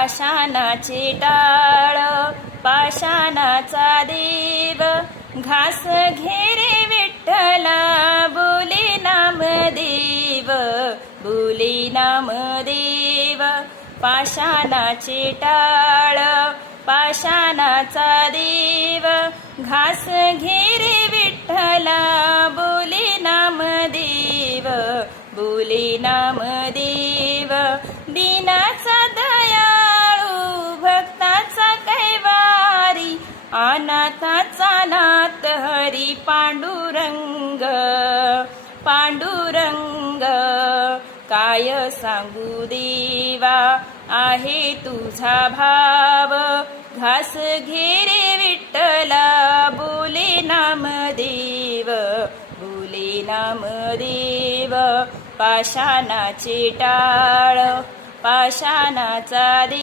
पाषाणाचे टाळ पाषाणाचा देव घास घेरे विठ्ठला बोले नामदेव बोले नामदेव पाषाणाचे टाळ पाषाणाचा देव घास घेरे विठ्ठला बोले नामदेव बोले नामदेव दीनाचा दयाळू भक्ताचा कैवारी अनाथाचा नाथ हरी पांडुरंग पांडुरंग काय सांगू देवा आहे तुझा भाव घास घेरे विठ्ठला बोले नामदेव बोले नामदेव पाषाणाचे टाळ पाषाणाचा